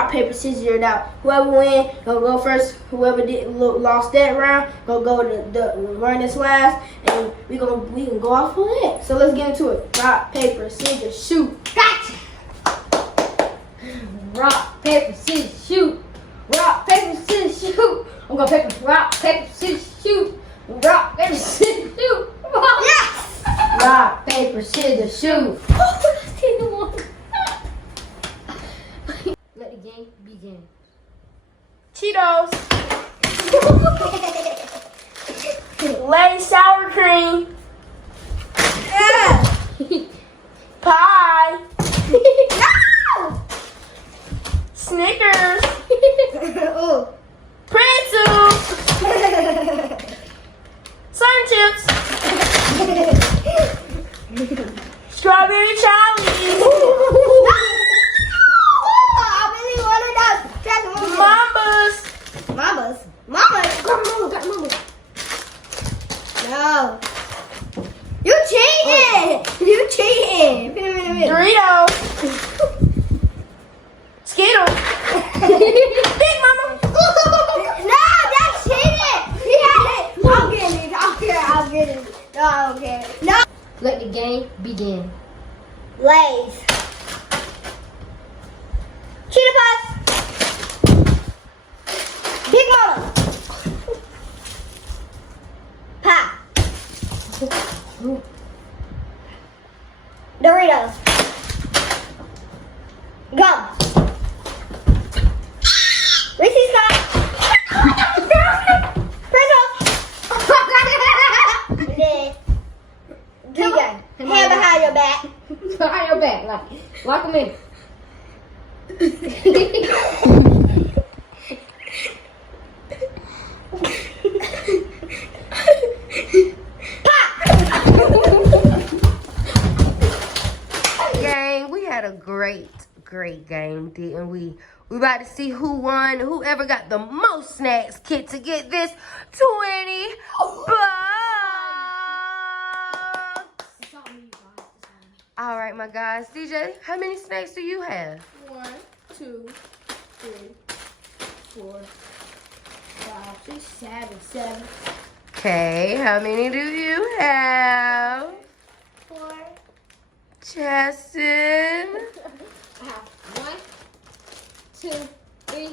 rock, paper, scissors it out. Whoever win, gonna go first. Whoever lost that round, gonna go to the run this last, and we can go off on that. So let's get into it. Rock, paper, scissors, shoot. Gotcha. Rock, paper, scissors, shoot. Rock, paper, scissors, shoot. I'm gonna paper, rock, paper, scissors, shoot. Rock, paper, scissors, shoot. Yes! Rock, paper, scissors, shoot. Let the game begin. Cheetos. Lay's sour cream. Yeah. Pie. No! Snickers. Oh. Pretzels. Sun chips. Strawberry Charlie. Mambas. Mamas. Mamas. Got mamas. No. You cheating. You cheating. Doritos. Skittles. Big Mama. No, that's cheating. He had it. I'll get it. I'll get it. No, I don't get it. No. Let the game begin. Lays. Cheetah Puffs. Big Mama. Pie. Doritos. Gum. Reese's Cups. Pretzels. And then, two guys. Hand behind your back. Behind your back, lock them in. Gang, we had a great game, didn't we? We about to see who won. Whoever got the most snacks kit to get this 20 bucks. All right, my guys. DJ, how many snacks do you have? 1, 2, 3, 4, 5, 6, 7. Okay, how many do you have? 4. Cheston? I have 1, 2, 3,